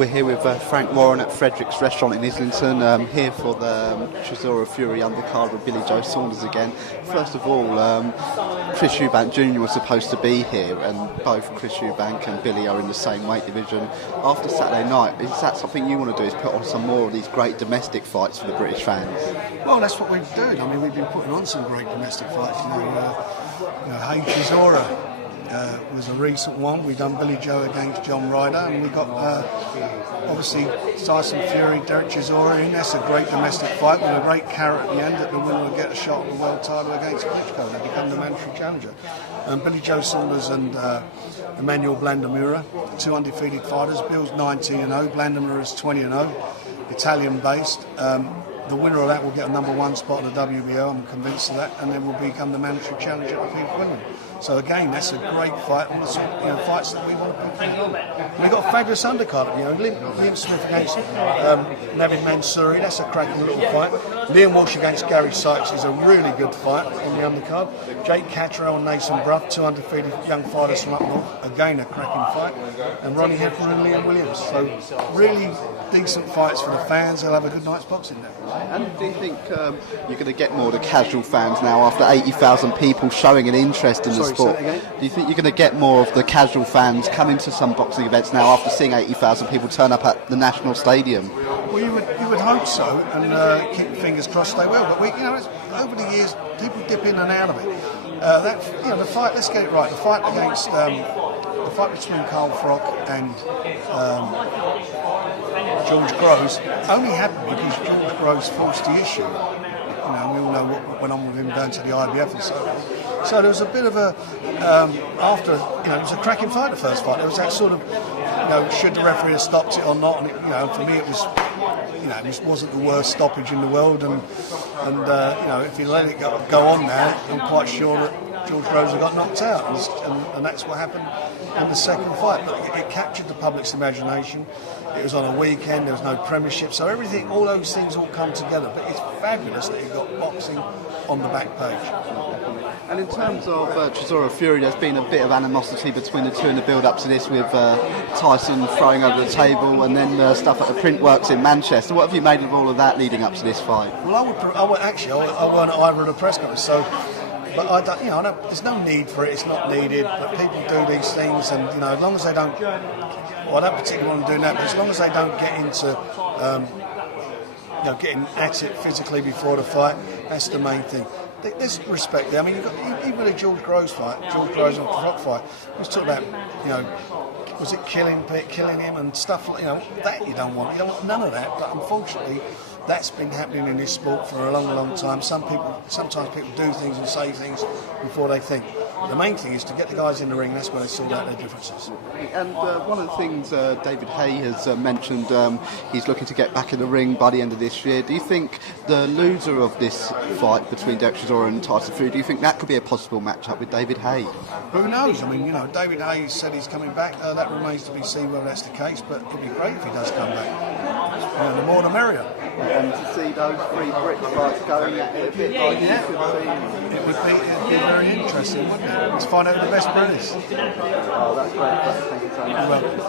We're here with Frank Warren at Frederick's Restaurant in Islington, here for the Chisora Fury undercard with Billy Joe Saunders again. First of all, Chris Eubank Jr. was supposed to be here, and both Chris Eubank and Billy are in the same weight division. After Saturday night, is that something you want to do, is put on some more of these great domestic fights for the British fans? Well, that's what we've done. I mean, we've been putting on some great domestic fights. Hey Chisora was a recent one. We've done Billy Joe against John Ryder, and we've got obviously Tyson Fury, Dereck Chisora in. That's a great domestic fight with a great carrot at the end that the winner will get a shot at the world title against Klitschko. They become the mandatory challenger. Billy Joe Saunders and Emmanuel Blandamura, two undefeated fighters. Bill's 19-0, Blandamura is 20-0, Italian-based. The winner of that will get a #1 spot in the WBO, I'm convinced of that, and then will become the mandatory challenger at the Peter Quinlan. So again, that's a great fight, one of the fights that we want to put on. We've got a fabulous undercard, Liam Smith against Navid Mansouri, that's a cracking little fight. Liam Walsh against Gary Sykes is a really good fight on the undercard. Jake Cattrall and Nathan Bruff, two undefeated young fighters from up north, again a cracking fight. And Ronnie Hepper and Liam Williams. So really decent fights for the fans. They'll have a good night's boxing there. And do you think you're going to get more of the casual fans now after 80,000 people showing an interest in the sport? Do you think you're going to get more of the casual fans coming to some boxing events now after seeing 80,000 people turn up at the National Stadium? Well, you would hope so, and keep your fingers crossed they will. But over the years, people dip in and out of it. The fight. Let's get it right. The fight against the fight between Carl Frock and George Groves only happened because George Groves forced the issue. We all know what went on with him going to the IBF and so on. So there was a bit of a it was a cracking fight. The first fight, there was that sort of should the referee have stopped it or not? And for me, it was this wasn't the worst stoppage in the world. And if you let it go on there, I'm quite sure that George Groves got knocked out, and that's what happened in the second fight. But it captured the public's imagination. It was on a weekend, there was no premiership, so all those things all come together. But it's fabulous that you've got boxing on the back page. And in terms of Chisora Fury, there's been a bit of animosity between the two in the build-up to this, with Tyson throwing over the table and then stuff at the Printworks in Manchester. What have you made of all of that leading up to this fight? Well, I weren't at either of the press conferences, so. But I don't, there's no need for it. It's not needed. But people do these things, and as long as they don't. Well, I don't particularly want to do that, but as long as they don't get into, getting at it physically before the fight, that's the main thing. There's respect there. I mean, you've got even a George Groves fight, George Groves and Frock fight. We was talking about, was it killing him and stuff like that you don't want. You don't want none of that. But unfortunately, that's been happening in this sport for a long, long time. Sometimes people do things and say things before they think. The main thing is to get the guys in the ring. That's where they sort out their differences. And one of the things David Hay has mentioned, he's looking to get back in the ring by the end of this year. Do you think the loser of this fight between Dereck Chisora and Tyson Fury, do you think that could be a possible matchup with David Hay? Who knows? I mean, David Hay said he's coming back. That remains to be seen whether that's the case. But it'd be great if he does come back. The more the merrier. And to see those three British fights going at it a bit like you could see. It'd be very interesting, wouldn't it? Let's find out who the best Brit is. Oh, that's great. Thank you so much. You're welcome.